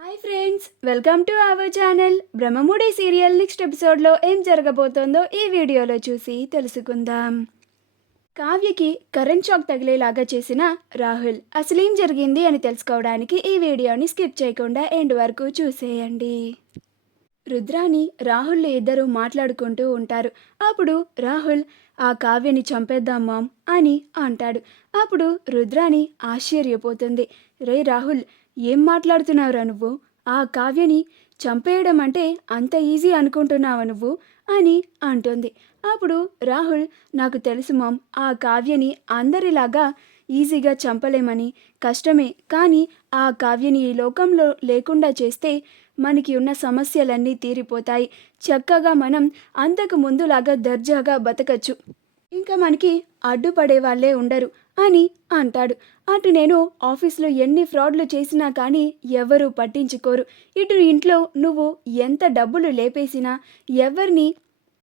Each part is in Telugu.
Hi friends, welcome to our channel. Brahmamudi serial next ఎపిసోడ్లో ఏం జరగబోతోందో ఈ వీడియోలో చూసి తెలుసుకుందాం. కావ్యకి కరెంట్ షాక్ తగిలేలాగా చేసిన రాహుల్ అసలేం జరిగింది అని తెలుసుకోవడానికి ఈ వీడియోని స్కిప్ చేయకుండా ఎండ్ వరకు చూసేయండి. రుద్రాని రాహుల్ ఇద్దరు మాట్లాడుకుంటూ ఉంటారు. అప్పుడు రాహుల్ ఆ కావ్యని చంపేద్దాం మామ్ అని అంటాడు. అప్పుడు రుద్రాని ఆశ్చర్యపోతుంది. రే రాహుల్, ఏం మాట్లాడుతున్నావురా నువ్వు? ఆ కావ్యని చంపేయడం అంటే అంత ఈజీ అనుకుంటున్నావా నువ్వు అని అంటుంది. అప్పుడు రాహుల్, నాకు తెలుసు మామ్, ఆ కావ్యని అందరిలాగా ఈజీగా చంపలేమని, కష్టమే, కానీ ఆ కావ్యని ఈ లోకంలో లేకుండా చేస్తే మనకి ఉన్న సమస్యలన్నీ తీరిపోతాయి. చక్కగా మనం అంతకు ముందులాగా దర్జాగా బతకచ్చు. ఇంకా మనకి అడ్డుపడే వాళ్ళే ఉండరు అని అంటాడు. అటు నేను ఆఫీస్లో ఎన్ని ఫ్రాడ్లు చేసినా కానీ ఎవరూ పట్టించుకోరు. ఇటు ఇంట్లో నువ్వు ఎంత డబ్బులు లేపేసినా, ఎవరిని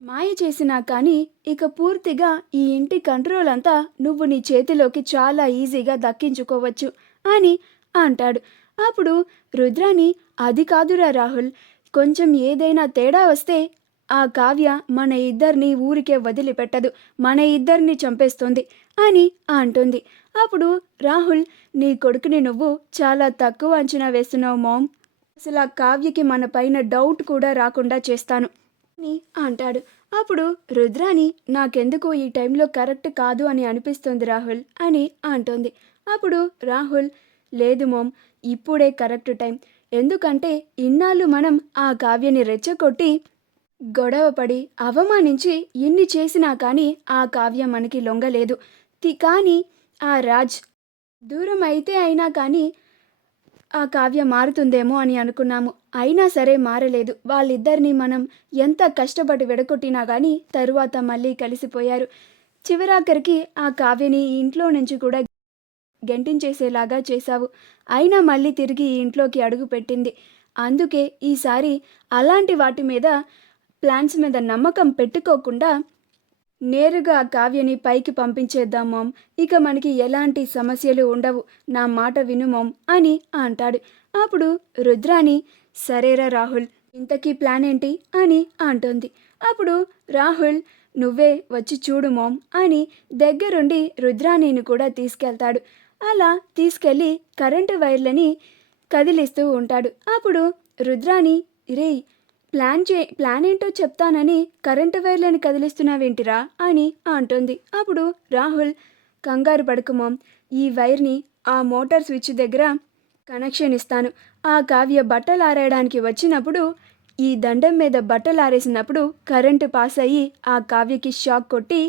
మాయ చేసినా కానీ ఇక పూర్తిగా ఈ ఇంటి కంట్రోల్ అంతా నువ్వు నీ చేతిలోకి చాలా ఈజీగా దక్కించుకోవచ్చు అని అంటాడు. అప్పుడు రుద్రాని, అది కాదురా రాహుల్, కొంచెం ఏదైనా తేడా వస్తే ఆ కావ్య మన ఇద్దరిని ఊరికే వదిలిపెట్టదు, మన ఇద్దరిని చంపేస్తుంది అని అంటుంది. అప్పుడు రాహుల్, నీ కొడుకుని నువ్వు చాలా తక్కువ అంచనా వేస్తున్నావు మామ్. అసలు ఆ కావ్యకి మన పైన డౌట్ కూడా రాకుండా చేస్తాను అని అంటాడు. అప్పుడు రుద్రాని, నాకెందుకు ఈ టైంలో కరెక్ట్ కాదు అని అనిపిస్తుంది రాహుల్ అని అంటుంది. అప్పుడు రాహుల్, లేదు మామ్, ఇప్పుడే కరెక్ట్ టైం. ఎందుకంటే ఇన్నాళ్ళు మనం ఆ కావ్యని రెచ్చగొట్టి గొడవపడి అవమానించి ఎన్ని చేసినా కానీ ఆ కావ్య మనకి లొంగలేదు. కానీ ఆ రాజ్ దూరం అయితే అయినా కానీ ఆ కావ్య మారుతుందేమో అని అనుకున్నాము. అయినా సరే మారలేదు. వాళ్ళిద్దరిని మనం ఎంత కష్టపడి విడగొట్టినా కానీ తరువాత మళ్ళీ కలిసిపోయారు. చివరాఖరికి ఆ కావ్యని ఈ ఇంట్లో నుంచి కూడా గెంటించేసేలాగా చేశావు. అయినా మళ్ళీ తిరిగి ఈ ఇంట్లోకి అడుగు పెట్టింది. అందుకే ఈసారి అలాంటి వాటి మీద, ప్లాన్స్ మీద నమ్మకం పెట్టుకోకుండా నేరుగా ఆ కావ్యని పైకి పంపించేద్దాం మామ్. ఇక మనకి ఎలాంటి సమస్యలు ఉండవు. నా మాట విను మామ్ అని అంటాడు. అప్పుడు రుద్రాని, సరేరా రాహుల్, ఇంతకీ ప్లాన్ ఏంటి అని అంటుంది. అప్పుడు రాహుల్, నువ్వే వచ్చి చూడు మామ్ అని దగ్గరుండి రుద్రాణిని కూడా తీసుకెళ్తాడు. అలా తీసుకెళ్ళి కరెంటు వైర్లని కదిలిస్తూ ఉంటాడు. అప్పుడు రుద్రాని, రే, ప్లాన్ ఏంటో చెప్తానని కరెంటు వైర్లను కదిలిస్తున్నావేంటిరా అని అంటుంది. అప్పుడు రాహుల్, కంగారు పడకు మామ్, ఈ వైర్ని ఆ మోటార్ స్విచ్ దగ్గర కనెక్షన్ ఇస్తాను. ఆ కావ్య బట్టలు ఆరేయడానికి వచ్చినప్పుడు ఈ దండం మీద బట్టలు ఆరేసినప్పుడు కరెంటు పాస్ అయ్యి ఆ కావ్యకి షాక్ కొట్టి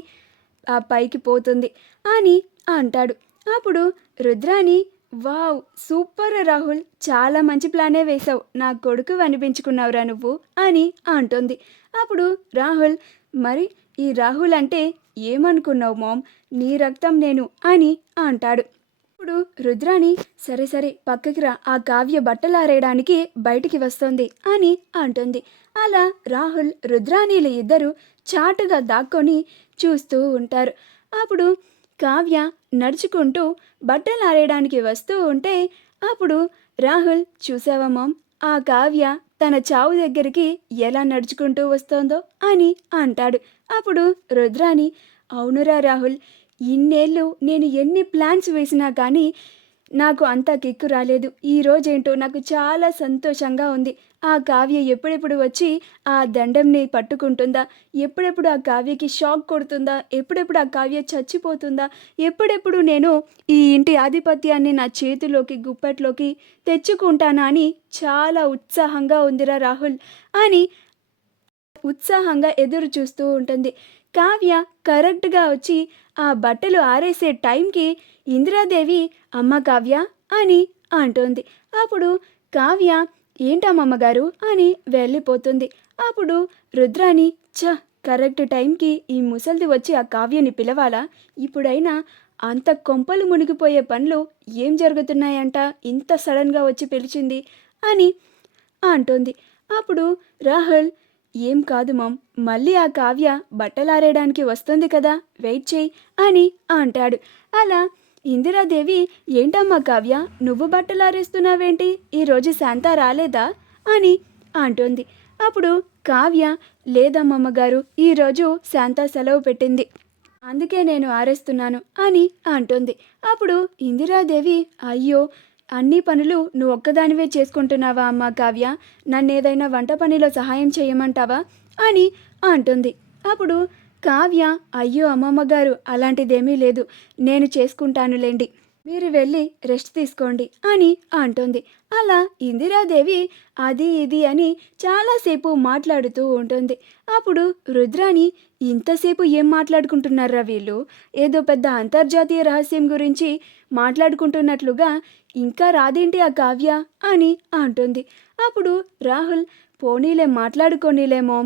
ఆ పైకి పోతుంది అని అంటాడు. అప్పుడు రుద్రాని, వావ్, సూపర్ రాహుల్, చాలా మంచి ప్లానే వేశావు, నా కొడుకు అనిపించుకున్నావురా నువ్వు అని అంటుంది. అప్పుడు రాహుల్, మరి ఈ రాహుల్ అంటే ఏమనుకున్నావు మామ్, నీ రక్తం నేను అని అంటాడు. ఇప్పుడు రుద్రాని, సరే సరే పక్కకి రా, ఆ కావ్య బట్టలారేయడానికి బయటికి వస్తుంది అని అంటుంది. అలా రాహుల్ రుద్రానీలు ఇద్దరు చాటుగా దాక్కొని చూస్తూ ఉంటారు. అప్పుడు కావ్య నడుచుకుంటూ బట్టలు ఆరేయడానికి వస్తూ ఉంటే అప్పుడు రాహుల్, చూసావా మామ్, ఆ కావ్య తన చావు దగ్గరికి ఎలా నడుచుకుంటూ వస్తోందో అని అంటాడు. అప్పుడు రుద్రాని, అవునురా రాహుల్, ఇన్నేళ్ళు నేను ఎన్ని ప్లాన్స్ వేసినా కానీ నాకు అంత కిక్కు రాలేదు. ఈరోజేంటో నాకు చాలా సంతోషంగా ఉంది. ఆ కావ్య ఎప్పుడెప్పుడు వచ్చి ఆ దండంని పట్టుకుంటుందా, ఎప్పుడెప్పుడు ఆ కావ్యకి షాక్ కొడుతుందా, ఎప్పుడెప్పుడు ఆ కావ్య చచ్చిపోతుందా, ఎప్పుడెప్పుడు నేను ఈ ఇంటి ఆధిపత్యాన్ని నా చేతిలోకి గుప్పట్లోకి తెచ్చుకుంటానా అని చాలా ఉత్సాహంగా ఉందిరా రాహుల్ అని ఉత్సాహంగా ఎదురు చూస్తూ ఉంటుంది. కావ్య కరెక్ట్గా వచ్చి ఆ బట్టలు ఆరేసే టైంకి ఇందిరాదేవి, అమ్మ కావ్య అని అంటుంది. అప్పుడు కావ్య, ఏంటమ్మగారు అని వెళ్ళిపోతుంది. అప్పుడు రుద్రాని, కరెక్ట్ టైంకి ఈ ముసల్ది వచ్చి ఆ కావ్యని పిలవాలా? ఇప్పుడైనా అంత కొంపలు మునిగిపోయే పనులు ఏం జరుగుతున్నాయంట, ఇంత సడన్గా వచ్చి పిలిచింది అని అంటుంది. అప్పుడు రాహుల్, ఏం కాదు మామ్, మళ్ళీ ఆ కావ్య బట్టలారేయడానికి వస్తుంది కదా, వెయిట్ చేయి అని అంటాడు. అలా ఇందిరాదేవి, ఏంటమ్మా కావ్య, నువ్వు బట్టలు ఆరేస్తున్నావేంటి, ఈరోజు శాంతా రాలేదా అని అంటుంది. అప్పుడు కావ్య, లేదమ్మమ్మగారు, ఈరోజు శాంతా సెలవు పెట్టింది, అందుకే నేను ఆరేస్తున్నాను అని అంటుంది. అప్పుడు ఇందిరాదేవి, అయ్యో, అన్ని పనులు నువ్వు ఒక్కదానివే చేసుకుంటున్నావా అమ్మా కావ్య, నన్నేదైనా వంట పనిలో సహాయం చేయమంటావా అని అంటుంది. అప్పుడు కావ్య, అయ్యో అమ్మమ్మగారు, అలాంటిదేమీ లేదు, నేను చేసుకుంటానులేండి, మీరు వెళ్ళి రెస్ట్ తీసుకోండి అని అంటుంది. అలా ఇందిరాదేవి అది ఇది అని చాలాసేపు మాట్లాడుతూ ఉంటుంది. అప్పుడు రుద్రాని, ఇంతసేపు ఏం మాట్లాడుకుంటున్నారా వీళ్ళు, ఏదో పెద్ద అంతర్జాతీయ రహస్యం గురించి మాట్లాడుకుంటున్నట్లుగా, ఇంకా రాదేంటి ఆ కావ్య అని అంటుంది. అప్పుడు రాహుల్, పోనీలే మాట్లాడుకోనీలేమో,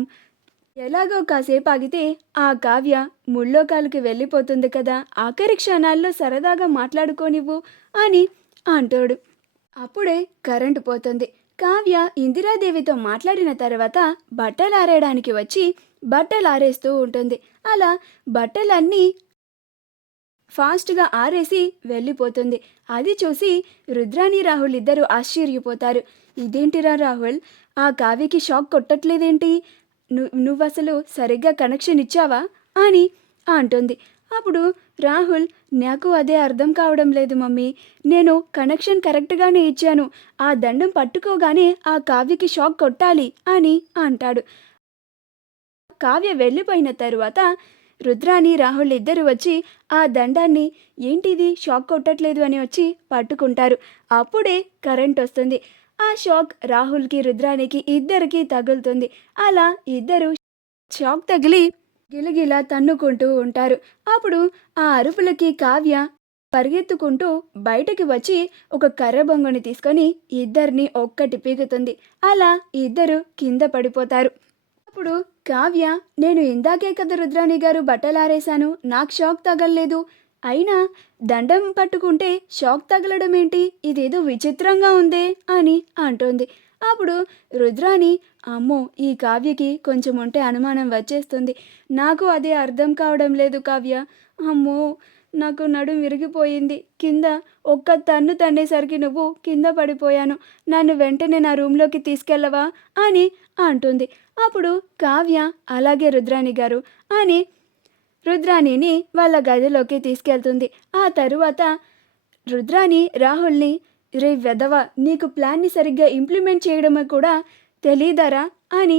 ఎలాగో కాసేపు ఆగితే ఆ కావ్య ముళ్ళోకాలకి వెళ్ళిపోతుంది కదా, ఆఖరి క్షణాల్లో సరదాగా మాట్లాడుకోనివ్వు అని అంటాడు. అప్పుడే కరెంటు పోతుంది. కావ్య ఇందిరాదేవితో మాట్లాడిన తర్వాత బట్టలు ఆరేయడానికి వచ్చి బట్టలు ఆరేస్తూ ఉంటుంది. అలా బట్టలన్నీ ఫాస్ట్గా ఆరేసి వెళ్ళిపోతుంది. అది చూసి రుద్రాని రాహుల్ ఇద్దరు ఆశ్చర్యపోతారు. ఇదేంటిరా రాహుల్, ఆ కావ్యకి షాక్ కొట్టట్లేదేంటి, నువ్వసలు సరిగ్గా కనెక్షన్ ఇచ్చావా అని అంటుంది. అప్పుడు రాహుల్, నాకు అదే అర్థం కావడం లేదు మమ్మీ, నేను కనెక్షన్ కరెక్ట్గానే ఇచ్చాను, ఆ దండం పట్టుకోగానే ఆ కావ్యకి షాక్ కొట్టాలి అని అంటాడు. కావ్య వెళ్ళిపోయిన తరువాత రుద్రాని రాహుల్ ఇద్దరు వచ్చి ఆ దండాన్ని, ఏంటిది షాక్ కొట్టట్లేదు అని వచ్చి పట్టుకుంటారు. అప్పుడే కరెంట్ వస్తుంది. ఆ షాక్ రాహుల్కి రుద్రానికి ఇద్దరికి తగులుతుంది. అలా ఇద్దరు షాక్ తగిలి గిలగిలా తన్నుకుంటూ ఉంటారు. అప్పుడు ఆ అరుపులకి కావ్య పరిగెత్తుకుంటూ బయటకి వచ్చి ఒక కర్ర బొంగుని తీసుకొని ఇద్దరిని ఒక్కటి పీకుతుంది. అలా ఇద్దరు కింద పడిపోతారు. అప్పుడు కావ్య, నేను ఇందాకే కదా రుద్రాణి గారు బట్టలారేశాను, నాకు షాక్ తగలలేదు, అయినా దండం పట్టుకుంటే షాక్ తగలడం ఏంటి, ఇదేదో విచిత్రంగా ఉందే అని అంటోంది. అప్పుడు రుద్రాణి, అమ్మో, ఈ కావ్యకి కొంచెం ఉంటే అనుమానం వచ్చేస్తుంది, నాకు అదే అర్థం కావడం లేదు కావ్య, అమ్మో, నాకు నడుం విరిగిపోయింది, కింద ఒక్క తన్ను తన్నేసరికి నువ్వు కింద పడిపోయాను, నన్ను వెంటనే నా రూమ్లోకి తీసుకెళ్ళవా అని అంటుంది. అప్పుడు కావ్య, అలాగే రుద్రాణి గారు అని రుద్రాణిని వాళ్ళ గదిలోకి తీసుకెళ్తుంది. ఆ తరువాత రుద్రాణి రాహుల్ని, రే వెధవ, నీకు ప్లాన్ని సరిగ్గా ఇంప్లిమెంట్ చేయడం కూడా తెలీదరా అని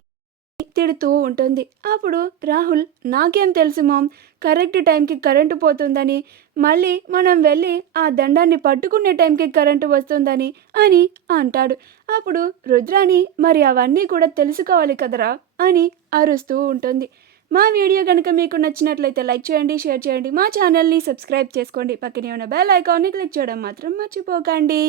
తిడుతూ ఉంటుంది. అప్పుడు రాహుల్, నాకేం తెలుసు మామ్, కరెక్ట్ టైంకి కరెంటు పోతుందని, మళ్ళీ మనం వెళ్ళి ఆ దండాన్ని పట్టుకునే టైంకి కరెంటు వస్తుందని అని అంటాడు. అప్పుడు రుద్రాణి, మరి అవన్నీ కూడా తెలుసుకోవాలి కదరా అని అరుస్తూ ఉంటుంది. మా వీడియో కనుక మీకు నచ్చినట్లయితే లైక్ చేయండి, షేర్ చేయండి, మా ఛానల్ని సబ్స్క్రైబ్ చేసుకోండి, పక్కనే ఉన్న బెల్ ఐకాన్ని క్లిక్ చేయడం మాత్రం మర్చిపోకండి.